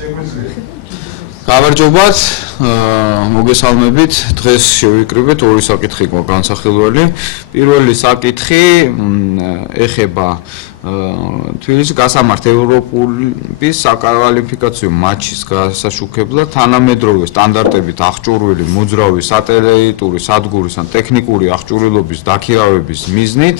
გამარჯობათ, მოგესალმებით. დღეს შევიკრიბეთ ორი საკითხი განსახილველი. პირველი საკითხი ეხება თბილისის გასამართ ევროპული საკვალიფიკაციო მატჩის გასაშუქებლად თანამედროვე სტანდარტებით აღჭურვილი მოძრავი სატელიტური სადგურის ან ტექნიკური აღჭურვილობის დაქირავების მიზნით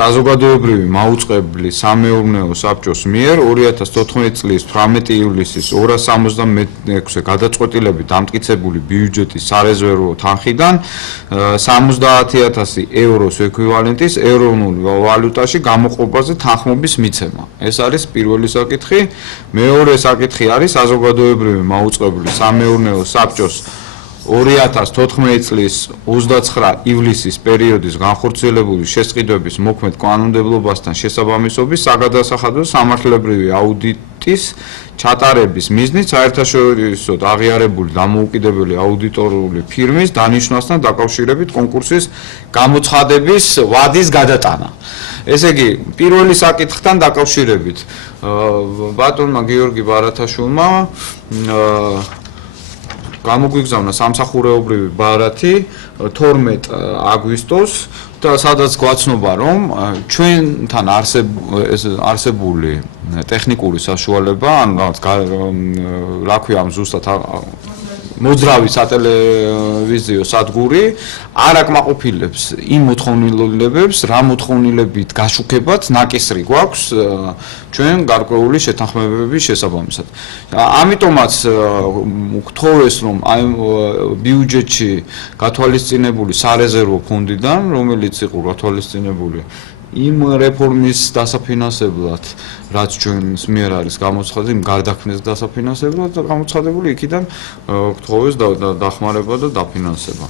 საზოგადოებრივი მაუწყებლი სამეურნეო საბჭოს მიერ 2014 წლის 18 ივლისის 276-ე გადაწყვეტილებით დამტკიცებული ბიუჯეტის სარეზერვო თანხიდან 70,000 ევროს ეკვივალენტის ეროვნულ ვალუტაში გამოყოფაზე თანხმობის მიცემა. ეს არის პირველი საკითხი. მეორე საკითხი არის საზოგადოებრივი მაუწყებლი სამეურნეო საბჭოს 2014 წლის 29 ივლისის პერიოდის განხორციელებული შესყიდვების მოქმედ კანონმდებლობასთან შესაბამისობის საგადასახადო სამართლებრივი აუდიტის ჩატარების მიზნით საერთაშორისოდ აღიარებული დამოუკიდებელი აუდიტორული ფირმის დანიშვნასთან დაკავშირებით კონკურსის გამოცხადების ვადის გადატანა. ესე იგი, პირველი საკითხთან დაკავშირებით ბატონმა გიორგი ბარათაშვილმა გამოგვიგზავნა სამსახურეობრივი ბარათი 12 აგვისტოს და სადაც გვაცნობა რომ ჩვენთან არსებული ტექნიკური საშუალება ან რა ქვია ამ ზუსტად მოძრავი სატელევიზიო სადგური არ აკმაყოფილებს იმ მოთხოვნილებებს, რა მოთხოვნილებით გაშუქებაც ნაკისრი გვაქვს ჩვენ გარკვეული შეთანხმებების შესაბამისად. ამიტომაც გთხოვეს რომ აი ბიუჯეტში გათვალისწინებული სარეზერვო ფონდიდან, რომელიც იყო გათვალისწინებული იმ რეფორმის დასაფინანსებლად, რაც ჩვენს მიერ არის გამოცხადებული, იმ გარდაქმნის დასაფინანსებლად და გამოცხადებული იქიდან გთხოვეს დახმარება და დაფინანსება.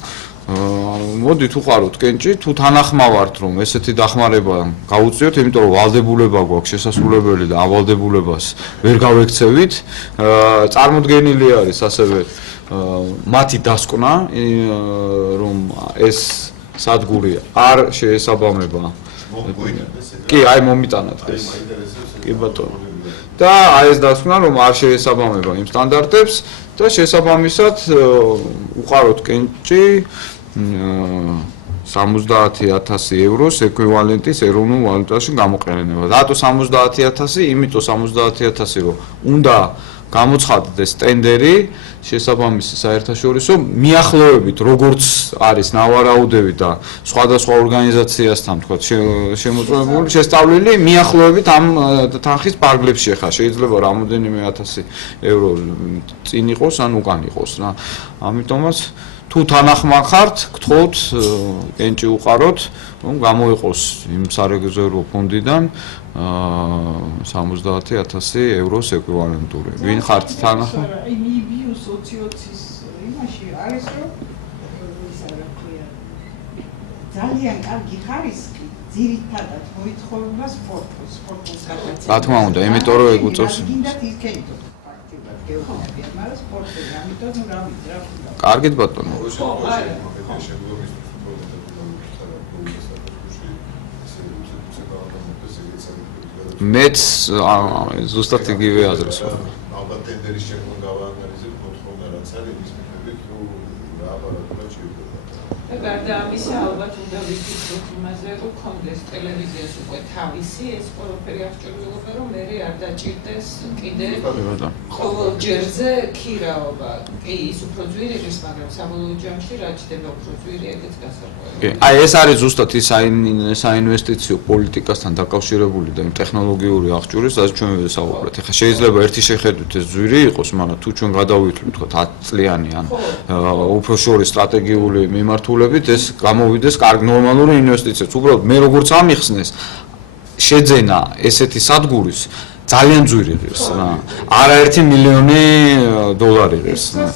მოდით უყაროთ კენჭი, თუ თანახმავართ რომ ესეთი დახმარება გაუწიოთ, იმიტომ რომ ვალდებულება გვაქვს შესასრულებელი და ავალდებულებას ვერ გავექცევით. წარმოდგენილი არის ასევე მათი დასკვნა, რომ ეს სადგური არ შეესაბამება კი, აი მომიტანა დღეს. კი ბატონო. და აი ეს დასკვნა რომ არ შეესაბამება იმ სტანდარტებს და შესაბამისად უყაროთ კენჭი 70,000 ევროს ეკვივალენტის ეროვნულ ვალუტაში გამოყენება. რატო 70,000? იმიტომ 70,000 რომ უნდა გამოცხადდეს ტენდერი შესაბამისი საერთაშორისო მიახლოებით როგორც არის ნავარაუდები და სხვადასხვა ორგანიზაციასთან თქვა შემოწმებული შესწავლილი მიახლოებით ამ თანხის პარგლებში ხა შეიძლება რამოდენიმე 1000 евро წინ იყოს ან უკან იყოს რა. ამიტომაც თუ თანახმა ხართ, გთხოვთ კენჭი უყაროთ, რომ გამოიყოს იმ სარეზერვო ფონდიდან 70,000 ევროს ეკვივალენტური. ვინ ხართ თანახმა? აი მიბიუს 2020-ის იმაში არის რომ ძალიან კარგი ხარისხი ძირითადად მოითხოვება სპორტს გადაცემა. რა თქმა უნდა, იმიტომ რომ ეგ უწევს. გინდათ იქენდოთ ფაქტიურად გეუბნებიან, მაგრამ სპორტზე ამიტომ რა ვიცი რა. კარგით ბატონო. მეც ზუსტად იგივე აზრს ვარ. ალბათ ტენდერის შექმნა გავაანალიზებ მოთხოვნა რაც არის ის მიხედვით თუ რა აპარატურა შეიძლება. და გარდა ამისა ალბათ უნდა ვიფიქროთ იმაზე რომ კონდეს ტელევიზიას უკვე თავისი ეს ყველაფერი აღჭურვილობა რომ მე არ დაჭირდეს კიდე ყოველ ჯერზე ქირაობა. კი ის უფრო ძვირი ის მაგრამ საბოლოო ჯამში რა ჩდება უფრო ძვირი ეგეც გასარკვევია. აი ეს არის ზუსტად ის საინვესტიციო პოლიტიკასთან დაკავშირებული და იმ ტექნოლოგიური აღჭურის, რაც ჩვენ ვესაუბრეთ. ეხლა შეიძლება ერთი შეხედვით ეს ძვირი იყოს, მაგრამ თუ ჩვენ გადავიტყვით თქვა 10 წლიანი ან უფრო შორი სტრატეგიული მიმართულებით ეს გამოვიდეს კარგ ნორმალური ინვესტიციაც. უბრალოდ მე როგორც ამიხსნეს შეძენა ესეთი სადგურის ძალიან ძვირი ღირს რა. არაერთი მილიონი დოლარი ღირს რა.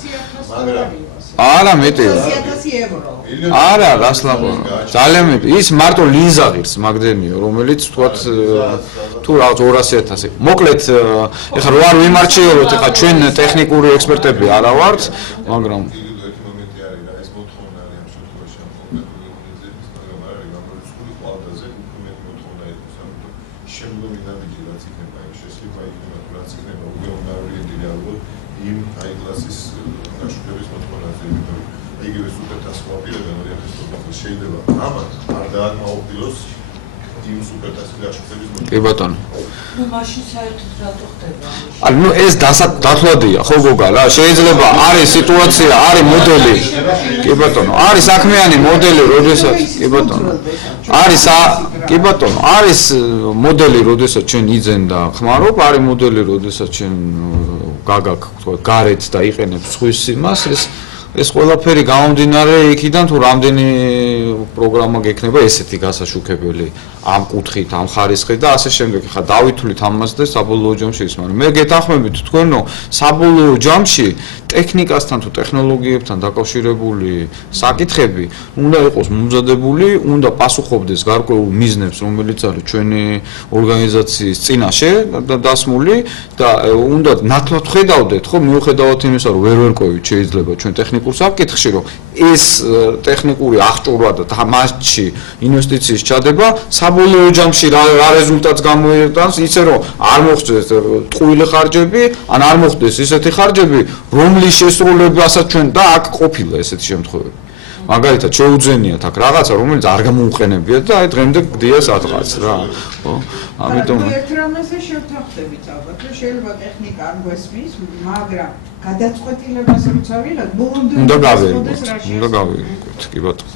არა მეტია. 100,000 евро. არა, რას ლაპარაკობ. ძალიან მეტი. ის მარტო ლიზა ღირს მაგდენიო, რომელიც თქვათ თუ რაღაც 200,000. მოკლედ, ეხლა რო არ ვიმარჩიელოთ, ეხლა ჩვენ ტექნიკური ექსპერტები არა ვართ, მაგრამ შემდგომი ნაბიჯი რაც იქნება, შეიძლება იქნება რაც იქნება, უკვე უნდა ორიენტირებულ იმ აიკლასის გაშუქების მოთხოვნაზე, იმიტომ რომ იგივე სუპერთასს მოაპირებენ 2012 წელს შეიძლება ამათ არ დააკმაყოფილოს იმ სუპერთასის გაშუქების მოთხოვნაზე. კი ბატონო. ნუ მაშინ საერთოდ რატო ხდება? ანუ ეს დათვლადია, ხო გოგა რა, შეიძლება არის სიტუაცია, არის მოდელი. კი ბატონო, არის საქმიანი მოდელი, როდესაც კი ბატონო. არის კი ბატონო, არის მოდელი, როდესაც ჩვენ იძენ და ხმარობ, არის მოდელი, როდესაც ჩვენ გაგაკ გარეთ და იყენებ სხვის იმას, ეს ყველაფერი გამომდინარე იქიდან თუ რამდენი პროგრამა გექნება ესეთი გასაშუქებელი ამ კუთხით, ამ ხარისხით და ასე შემდეგ. ხა დავითვლით ამას და საბოლოო ჯამში ის, მაგრამ მე გეთანხმებით თქვენო, საბოლოო ჯამში ტექნიკასთან თუ ტექნოლოგიებთან დაკავშირებული საკითხები უნდა იყოს მომზადებული, უნდა პასუხობდეს გარკვეულ მიზნებს, რომელიც არის ჩვენი ორგანიზაციის წინაშე დასმული და უნდა ნათლად ხედავდეთ, ხო, მიუხედავად იმისა, რომ ვერ ვერკვევით შეიძლება ჩვენ ტექნიკურ საკითხში, რომ ეს ტექნიკური აღჭურვა და მასში ინვესტიციის ჩადება საბოლოო ჯამში რა რეზულტატს გამოიტანს, ისე რომ არ მოხდეს ტყუილი ხარჯები, ან არ მოხდეს ისეთი ხარჯები, რომლის შესრულებასაც ჩვენ და აქ ყოფილა ესეთი შემთხვევები. მაგალითად შეუძენიათ აქ რაღაცა, რომელიც არ გამოუყენებიათ და აი დღემდე გდია სადღაც რა. ხო? ამიტომ ერთ რამაზე შევთანხმდებით ალბათ, რომ შეიძლება ტექნიკა არ გვესმის, მაგრამ გადაწყვეტილებას როცა ვიღებთ, ბოლომდე უნდა გავიგოთ, უნდა გავიგოთ, კი ბატონო.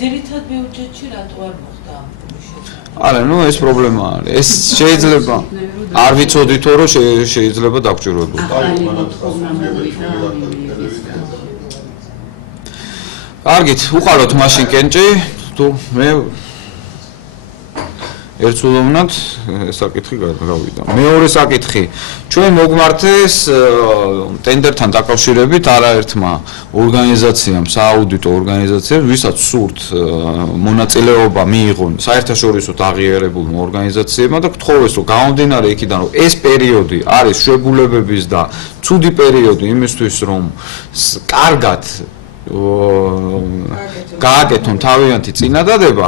ძირითად ბიუჯეტში რატო არ მოხდა ამ შეცდომა? არა, ნუ ეს პრობლემა არის. ეს შეიძლება არ ვიცოდითო, რომ შეიძლება დაგჭირვებოდეს. კარგით, უყაროთ მაშინ კენჭი, თუ მე ერთსულოვნად საკითხი გავიდა. მეორე საკითხი, ჩვენ მოგმართეს ტენდერთან დაკავშირებით არაერთმა ორგანიზაციამ, სააუდიტო ორგანიზაციამ, ვისაც სურთ მონაწილეობა მიიღონ საერთაშორისოდ აღიარებულმა ორგანიზაციებმა და გთხოვეს, რომ გამომდინარე იქიდან, რომ ეს პერიოდი არის შვებულებების და ცუდი პერიოდი იმისთვის, რომ კარგად გააკეთონ თავიანთი წინადადება,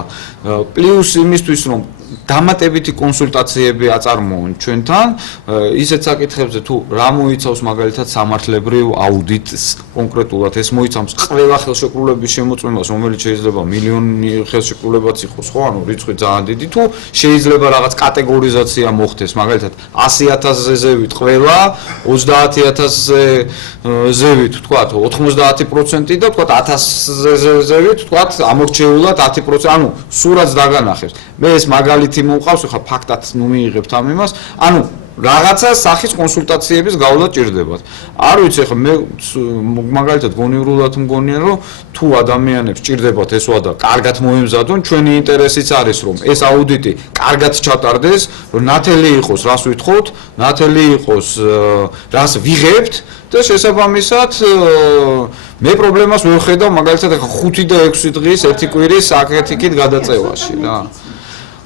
პლუს იმისთვის, რომ დამატებითი კონსულტაციები აწარმოონ ჩვენთან, ისეთ საკითხებზე თუ რა მოიცავს მაგალითად სამართლებრივ აუდიტს კონკრეტულად, ეს მოიცავს ყველა ხელშეკრულების შემოწმებას, რომელიც შეიძლება მილიონი ხელშეკრულებაც იყოს, ხო, ანუ რიცხვი ძალიან დიდი, თუ შეიძლება რაღაც კატეგორიზაცია მოხდეს, მაგალითად 100,000-ზე ზევით ყველა, 30,000-ზე ზევით, თქვათ 90% და თქვათ 1,000-ზე ზევით, თქვათ ამორჩეულად 10%, ანუ სურათს დაგანახებს. მე ეს მაგალითი მომყავს, ხა ფაქტად ნუ მიიღებთ ამ იმას, ანუ რაღაცა სახის კონსულტაციების გავლა ჭირდებათ. არ ვიცი, ხა მე მაგალითად გონივრულად მგონია, რომ თუ ადამიანებს ჭირდებათ ეს ვადა კარგად მოემზადონ, ჩვენი ინტერესიც არის, რომ ეს აუდიტი კარგად ჩატარდეს, რომ ნათელი იყოს, რას ვითხოვთ, ნათელი იყოს, რას ვიღებთ და შესაბამისად მე პრობლემას ვერ ხედავ მაგალითად ხა 5 და 6 დღის ერთი კვირის საკეთიკით გადაწევაში რა.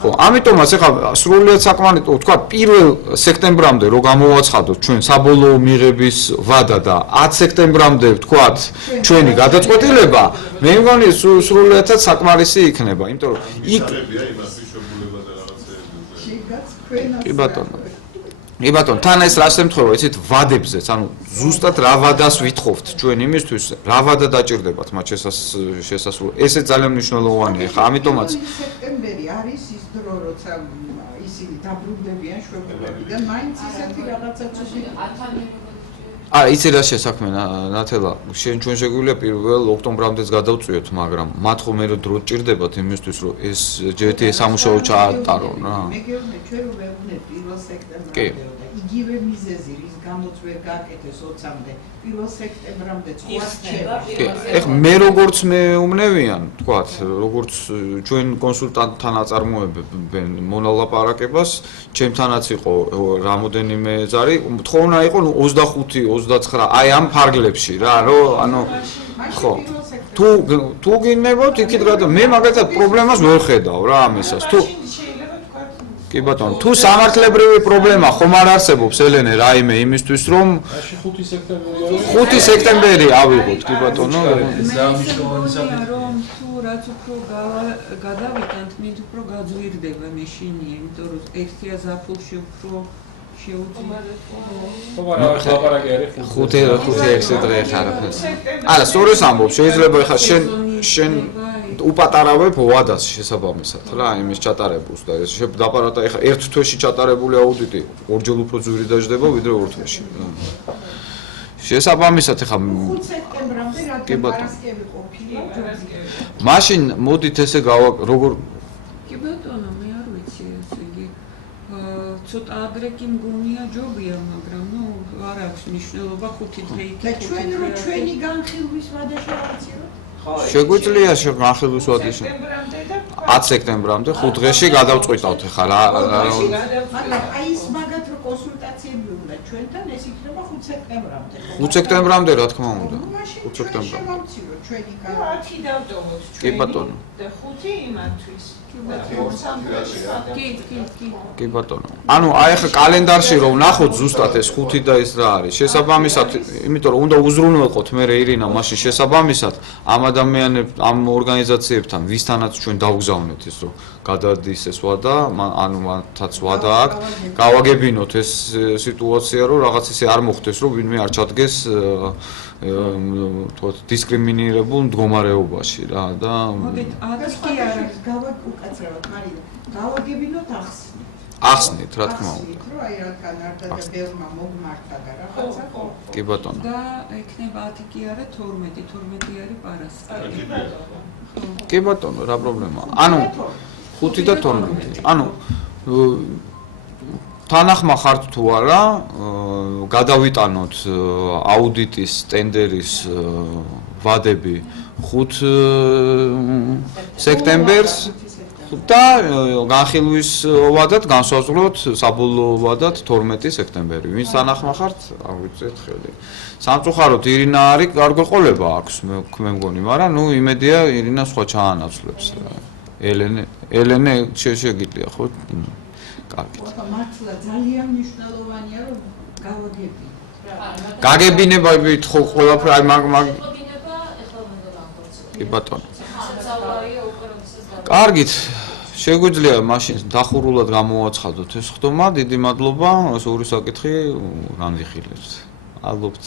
ხო, ამიტომაც ახლა სრულიად საკმარისო, თქვა 1 სექტემბრამდე რო გამოვაცხადოთ ჩვენ საბოლოო მიღების ვადა და 10 სექტემბრამდე ვთქვათ ჩვენი გადაწყვეტილება, მე მგონი სრულიადად საკმარისი იქნება, იმიტომ რომ იქ კი ბატონო. კი ბატონო, თან ეს რა შემთხვევა, იცით, ვადებზეც, ანუ ზუსტად რა ვადას ვითხოვთ ჩვენ იმისთვის, რა ვადა დაჭირდებათ მათ შესასრულებლად. ესეც ძალიან მნიშვნელოვანია, ხა, ამიტომაც სექტემბერი არის ის დრო, როცა ისინი დაბრუნდებიან შვებულებიდან, მაინც ისეთი რაღაცა წუთი არა, იცი რა შესაქმე ნათელა, ჩვენ შეგვიძლია 1 ოქტომბრამდეც გადავწვიოთ, მაგრამ მათ ხომ მე დრო ჭირდებათ იმისთვის, რომ ეს ჯერეთი ეს სამუშაო ჩაატარონ რა. მე გეუბნები, ჩვენ რომ ვეუბნებთ 1 სექტემბრამდე და იგივე მიზეზი, რის გამოც ვერ გააკეთეს 20-მდე, 1 სექტემბრამდე წყვა რჩება. ეხ მე როგორც მეუბნევიან, თქვათ, როგორც ჩვენ კონსულტანტთან აწარმოებენ მონალაპარაკებას, ჩემთანაც იყო რამოდენიმე ზარი, თხოვნა იყო 25, 29, აი ამ ფარგლებში რა, რომ ანუ ხო. თუ გინებოთ იქით გადა, მე მაგალითად პრობლემას ვერ ხედავ რა ამისას. თუ კი ბატონო, თუ სამართლებრივი პრობლემა ხომ არ არსებობს ელენე რაიმე იმისთვის, რომ 5 სექტემბერი ავიღოთ, კი ბატონო. რომ თუ რაც უფრო გადავიტანთ, მით უფრო გაძვირდება მეშინია, იმიტომ რომ ერთია ზაფხულში უფრო შეუძლია. ხუთი ექვსი დღე ხარაფერს. არა, სწორედ ამბობ, შეიძლება ხა შენ უპატარავებ ვადას შესაბამისად რა, იმის ჩატარებულს და დაპარატა ხა ერთ თვეში ჩატარებული აუდიტი ორჯერ უფრო ძვირი დაждდება ვიდრე ორ თვეში. შესაბამისად ხა 5 სექტემბრამდე რადგან პარასკევი ყოფილი. მაშინ მოდით ესე როგორ კი ბატონო, მე არ ვიცი ესე იგი. ცოტა ადრე კი მგონია ჯობია, მაგრამ ნუ არ აქვს მნიშვნელობა 5 დღე იქით. და ჩვენ რო ჩვენი განხილვის ვადა შევაციროთ? შეგვიძლია განხილვის ვადა 10 სექტემბრამდე 5 დღეში გადავწყვიტავთ ხა რა მაგრამ აი ის მაგათ რო კონსულტაციები უნდა ჩვენთან ეს იქნება 5 სექტემბრამდე. 5 სექტემბრამდე რა თქმა უნდა. 5 სექტემბრამდე. შევამციროთ ჩვენი კარი. 10 დავტოვოთ კი ჩვენ. ბატონო. და 5 იმათთვის. კი ბატონო. ანუ აი ხა კალენდარში რომ ვნახოთ ზუსტად ეს 5 და ეს რა არის. შესაბამისად, იმიტომ რომ უნდა უზრუნველყოთ მე ირინა მაშინ შესაბამისად ამ ადამიანებს, ამ ორგანიზაციებთან, ვისთანაც ჩვენ დავგზავნეთ ის რომ გადადის ეს ვადა, ანუ მათაც ვადა აქვს, გავაგებინოთ ეს სიტუაცია რომ რაღაც ისე არ მოხდეს რომ ვინმე არ ჩადგეს დისკრიმინირებულ მდგომარეობაში რა და მოდით 10 კი არ არის უკაცრავად მარია გავაგებინოთ ახსნით. ახსნით რა თქმა უნდა. რომ აი რადგან არ და ბევრმა მოგმართა და რაღაცა ხო. კი ბატონო. და ექნება 10 კი არა 12 არის პარასკევი. კი ბატონო, რა პრობლემაა? ანუ 5 და 12. ანუ თანახმა ხართ თუ არა, გადავიტანოთ აუდიტის ტენდერის ვადები 5 სექტემბერს და განხილვის ვადად განსაზღვროთ საბოლოო ვადად 12 სექტემბერი. ვინც თანახმა ხართ, ავიწეთ ხელი. სამწუხაროდ ირინა არის გარკვეულება აქვს მე მგონი, მაგრამ ნუ იმედია ირინა სხვა ჩაანაცვლებს. ელენე შეგიძლია ხო? კარგით. მართლა ძალიან მნიშვნელოვანია რომ გავაგებინოთ. გაგებინებით ხო ყველაფერი აი მაგ კი ბატონო. კარგით. შეგვიძლია მაშინ დახურულად გამოვაცხადოთ ეს ხდომა. დიდი მადლობა. ორი საკითხი განვიხილებთ. ალბათ